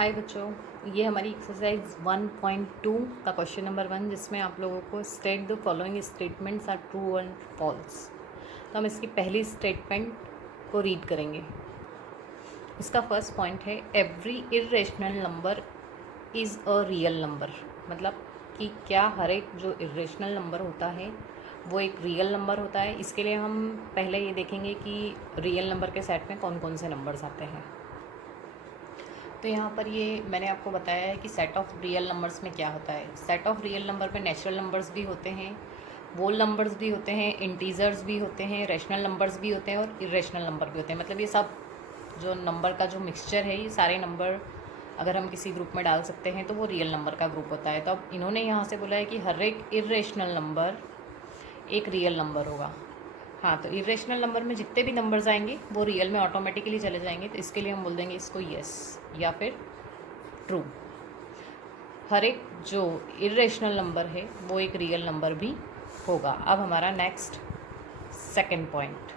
हाय बच्चों, ये हमारी एक्सरसाइज 1.2 का क्वेश्चन नंबर 1 जिसमें आप लोगों को state the following statements are true and false. तो हम इसकी पहली स्टेटमेंट को रीड करेंगे। इसका फर्स्ट पॉइंट है every irrational number is a real number. मतलब कि क्या हर एक जो इर्रेशनल नंबर होता है वो एक रियल नंबर होता है। इसके लिए हम पहले ये देखेंगे कि रियल नंबर के सेट में कौन कौन से नंबर्स आते हैं। तो यहाँ पर ये मैंने आपको बताया है कि सेट ऑफ रियल नंबर्स में क्या होता है। सेट ऑफ रियल नंबर में नेचुरल नंबर्स भी होते हैं, होल नंबर्स भी होते हैं, इंटीजर्स भी होते हैं, रैशनल नंबर्स भी होते हैं और इरेशनल नंबर भी होते हैं। मतलब ये सब जो नंबर का जो मिक्सचर है, ये सारे नंबर अगर हम किसी ग्रुप में डाल सकते हैं तो वो रियल नंबर का ग्रुप होता है। तो अब इन्होंने यहाँ से बोला है कि हर एक इरेशनल नंबर एक रियल नंबर होगा। हाँ, तो इरेशनल नंबर में जितने भी नंबर्स आएंगे वो रियल में ऑटोमेटिकली चले जाएंगे। तो इसके लिए हम बोल देंगे इसको यस या फिर ट्रू। हर एक जो इरेशनल नंबर है वो एक रियल नंबर भी होगा। अब हमारा नेक्स्ट सेकंड पॉइंट,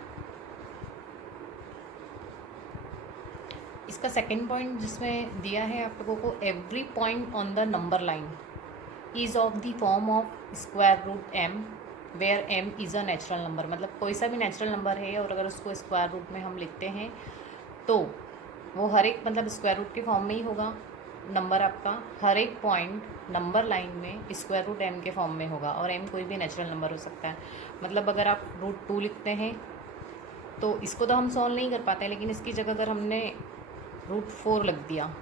इसका सेकंड पॉइंट जिसमें दिया है आप लोगों को every point on the number line is of the form of square root m where m is a natural number. मतलब कोई सा भी नेचुरल नंबर है और अगर उसको स्क्वायर रूट में हम लिखते हैं तो वो हर एक मतलब स्क्वायर रूट के फॉर्म में ही होगा। नंबर आपका हर एक पॉइंट नंबर लाइन में स्क्वायर रूट एम के फॉर्म में होगा और एम कोई भी नेचुरल नंबर हो सकता है। मतलब अगर आप √2 लिखते हैं तो इसको तो हम सॉल्व नहीं कर पाते, लेकिन इसकी जगह अगर हमने √4 लग दिया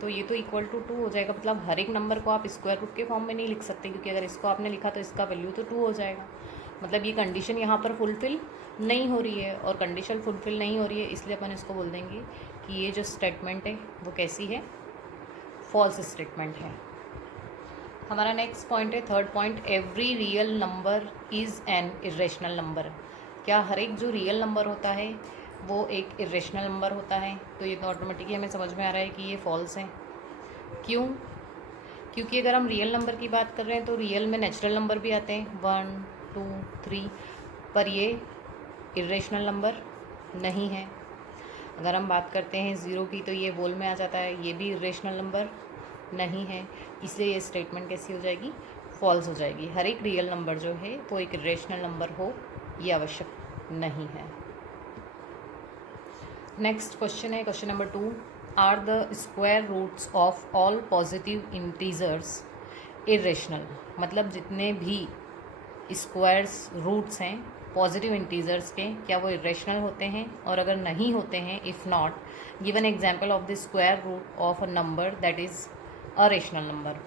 तो ये तो इक्वल टू 2 हो जाएगा। मतलब हर एक नंबर को आप स्क्वायर रूट के फॉर्म में नहीं लिख सकते, क्योंकि अगर इसको आपने लिखा तो इसका वैल्यू तो 2 हो जाएगा। मतलब ये कंडीशन यहाँ पर फुलफ़िल नहीं हो रही है, और कंडीशन फुलफ़िल नहीं हो रही है इसलिए अपन इसको बोल देंगे कि ये जो स्टेटमेंट है वो कैसी है, फॉल्स स्टेटमेंट है। हमारा नेक्स्ट पॉइंट है third point, every real number is an irrational number. क्या हर एक जो रियल नंबर होता है वो एक इरेशनल नंबर होता है? तो ये तो ऑटोमेटिकली हमें समझ में आ रहा है कि ये फॉल्स है। क्यों? क्योंकि अगर हम रियल नंबर की बात कर रहे हैं तो रियल में नेचुरल नंबर भी आते हैं 1 2 3, पर ये इरेशनल नंबर नहीं है। अगर हम बात करते हैं 0 की तो ये वोल में आ जाता है, ये भी इरेशनल नंबर नहीं है। इसलिए ये स्टेटमेंट कैसी हो जाएगी, फॉल्स हो जाएगी। हर एक रियल नंबर जो है वो एक इरेशनल नंबर हो ये आवश्यक नहीं है। नेक्स्ट क्वेश्चन है question number 2, are the square roots of all positive integers irrational. मतलब जितने भी स्क्वायर्स रूट्स हैं पॉजिटिव इंटीजर्स के, क्या वो इरेशनल होते हैं? और अगर नहीं होते हैं, if not, given example of the square root of a number that is a rational number.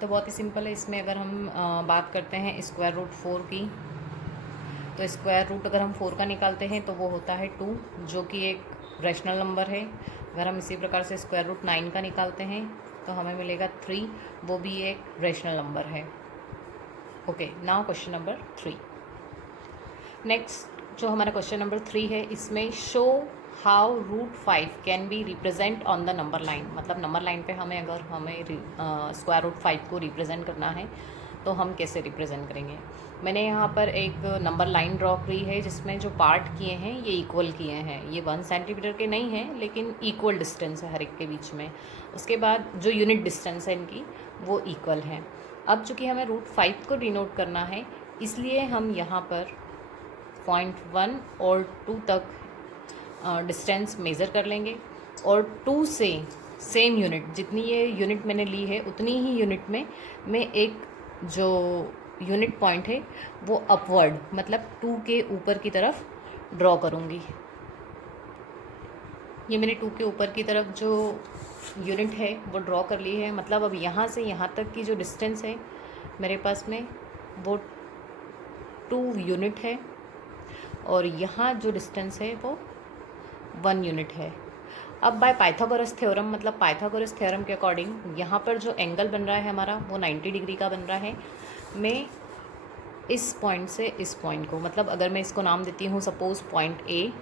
तो बहुत ही सिंपल है। इसमें अगर हम बात करते हैं स्क्वायर रूट 4 की, तो स्क्वायर रूट अगर हम 4 का निकालते हैं तो वो होता है 2, जो कि एक रैशनल नंबर है। अगर हम इसी प्रकार से स्क्वायर रूट 9 का निकालते हैं तो हमें मिलेगा 3, वो भी एक रैशनल नंबर है। Okay, now question number 3। Next जो हमारा क्वेश्चन नंबर 3 है, इसमें show how √5 can be represent on the number line. मतलब नंबर लाइन पे हमें अगर हमें स्क्वायर रूट 5 को रिप्रेजेंट करना है तो हम कैसे रिप्रेजेंट करेंगे। मैंने यहाँ पर एक नंबर लाइन ड्रॉ की है जिसमें जो पार्ट किए हैं ये इक्वल किए हैं। ये 1 सेंटीमीटर के नहीं हैं, लेकिन इक्वल डिस्टेंस है हर एक के बीच में। उसके बाद जो यूनिट डिस्टेंस है इनकी वो इक्वल है। अब चूँकि हमें √5 को डिनोट करना है, इसलिए हम यहाँ पर 0.1 और 2 तक डिस्टेंस मेज़र कर लेंगे, और 2 से सेम यूनिट, जितनी ये यूनिट मैंने ली है उतनी ही यूनिट में मैं एक जो यूनिट पॉइंट है वो अपवर्ड मतलब 2 के ऊपर की तरफ ड्रॉ करूँगी। ये मैंने 2 के ऊपर की तरफ जो यूनिट है वो ड्रॉ कर ली है। मतलब अब यहाँ से यहाँ तक की जो डिस्टेंस है मेरे पास में वो 2 यूनिट है, और यहाँ जो डिस्टेंस है वो 1 यूनिट है। अब बाय पाइथागोरस थ्योरम, मतलब पाइथागोरस थ्योरम के अकॉर्डिंग यहाँ पर जो एंगल बन रहा है हमारा वो 90 डिग्री का बन रहा है। मैं इस पॉइंट से इस पॉइंट को, मतलब अगर मैं इसको नाम देती हूँ suppose point A,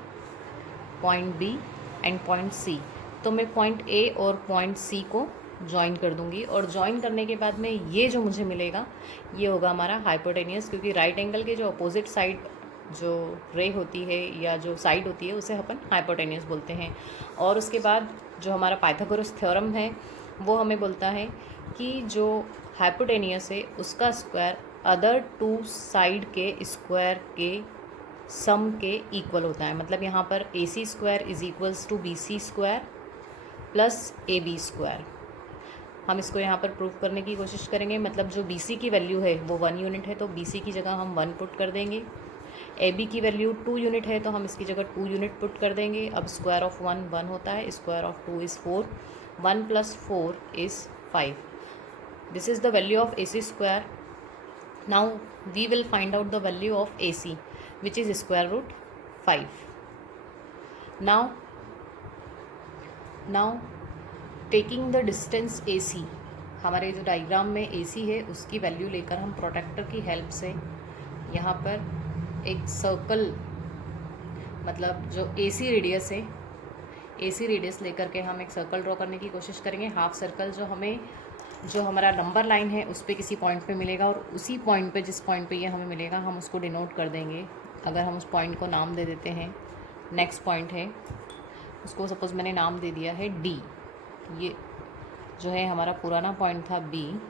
point B and point C, तो मैं पॉइंट ए और पॉइंट सी को ज्वाइन कर दूंगी, और ज्वाइन करने के बाद में ये जो मुझे मिलेगा ये होगा हमारा हाइपोटेनियस, क्योंकि राइट एंगल के जो अपोजिट साइड जो रे होती है या जो साइड होती है उसे अपन हाइपोटेन्यूस बोलते हैं। और उसके बाद जो हमारा पाइथागोरस थ्योरम है वो हमें बोलता है कि जो हाइपोटेन्यूस है उसका स्क्वायर अदर टू साइड के स्क्वायर के सम के इक्वल होता है। मतलब यहाँ पर A C square is equals to B C square plus A B square. हम इसको यहाँ पर प्रूव करने की कोशिश करेंगे। मतलब जो बी सी की वैल्यू है वो 1 यूनिट है तो बी सी की जगह हम 1 पुट कर देंगे। ए बी की वैल्यू 2 यूनिट है तो हम इसकी जगह 2 यूनिट पुट कर देंगे। अब स्क्वायर ऑफ 1 1 होता है, square of 2 is 4, 1 + 4 is 5। This is the value of A C square. Now we will find out the value of A C which is √5। Now taking the distance A C, हमारे जो diagram में ए सी है उसकी value लेकर हम protector की help से यहाँ पर एक सर्कल, मतलब जो ए सी रेडियस है, ए सी रेडियस लेकर के हम एक सर्कल ड्रॉ करने की कोशिश करेंगे। हाफ सर्कल जो हमारा नंबर लाइन है उस पर किसी पॉइंट पे मिलेगा और उसी पॉइंट पे, जिस पॉइंट पे ये हमें मिलेगा, हम उसको डिनोट कर देंगे। अगर हम उस पॉइंट को नाम दे देते हैं, नेक्स्ट पॉइंट है उसको सपोज़ मैंने नाम दे दिया है डी। ये जो है हमारा पुराना पॉइंट था बी,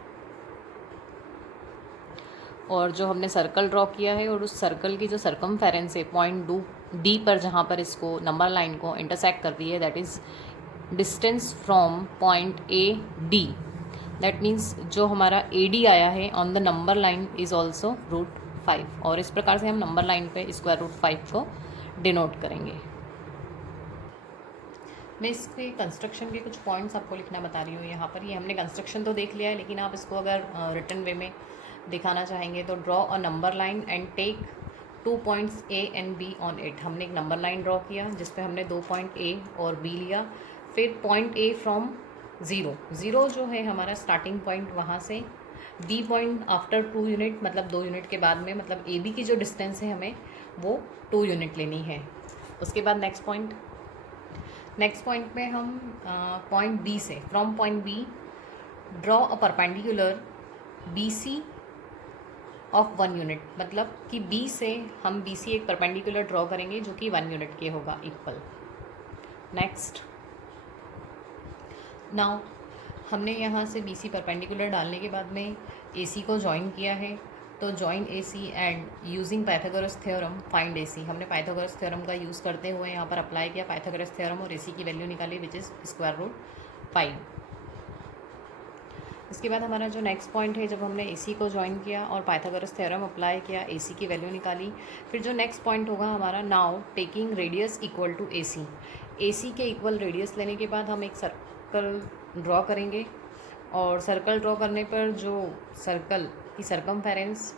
और जो हमने सर्कल ड्रॉ किया है और उस सर्कल की जो सर्कमफेरेंस है पॉइंट डी पर, जहाँ पर इसको नंबर लाइन को इंटरसेक्ट कर रही है, that is distance from point A D. That means जो हमारा ए डी आया है on the number line is also √5। और इस प्रकार से हम नंबर लाइन पे √5 को डिनोट करेंगे। मैं इसके कंस्ट्रक्शन के कुछ पॉइंट्स आपको लिखना बता रही हूँ यहाँ पर। ये हमने कंस्ट्रक्शन तो देख लिया है, लेकिन आप इसको अगर रिटन वे में दिखाना चाहेंगे तो draw a number line and take 2 points A and B on it. हमने एक नंबर लाइन ड्रॉ किया जिस पे हमने 2 पॉइंट ए और बी लिया। फिर पॉइंट ए फ्रॉम 0 जो है हमारा स्टार्टिंग पॉइंट, वहाँ से बी पॉइंट आफ्टर 2 यूनिट, मतलब 2 यूनिट के बाद में, मतलब ए बी की जो डिस्टेंस है हमें वो 2 यूनिट लेनी है। उसके बाद नेक्स्ट पॉइंट में हम पॉइंट बी से, from point B draw a perpendicular B C of 1 unit. मतलब कि बी से हम बी सी एक परपेंडिकुलर ड्रॉ करेंगे जो कि 1 यूनिट के होगा, इक्वल। नेक्स्ट, नाउ हमने यहाँ से बी सी परपेंडिकुलर डालने के बाद में ए सी को ज्वाइन किया है, तो join A C and using Pythagoras theorem find A C. हमने पाइथागोरस थ्योरम का यूज़ करते हुए यहाँ पर अप्लाई किया पाइथागोरस थ्योरम और ए सी की वैल्यू निकाली विच इज़ √5। इसके बाद हमारा जो नेक्स्ट पॉइंट है, जब हमने ए सी को ज्वाइन किया और पाइथागोरस थ्योरम अप्लाई किया, ए सी की वैल्यू निकाली, फिर जो नेक्स्ट पॉइंट होगा हमारा, now taking radius equal to A C. A C के इक्वल रेडियस लेने के बाद हम एक सर्कल ड्रॉ करेंगे, और सर्कल ड्रॉ करने पर जो सर्कल की सर्कमफेरेंस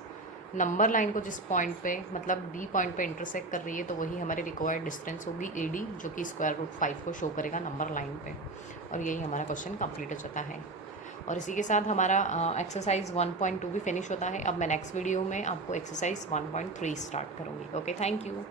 नंबर लाइन को जिस पॉइंट पे, मतलब बी पॉइंट पे इंटरसेक्ट कर रही है, तो वही हमारी रिक्वायर्ड डिस्टेंस होगी ए डी, जो कि √5 को शो करेगा नंबर लाइन पे। और यही हमारा क्वेश्चन कंप्लीट हो जाता है। और इसी के साथ हमारा एक्सरसाइज 1.2 भी फिनिश होता है। अब मैं नेक्स्ट वीडियो में आपको एक्सरसाइज 1.3 स्टार्ट करूँगी। Okay, thank you.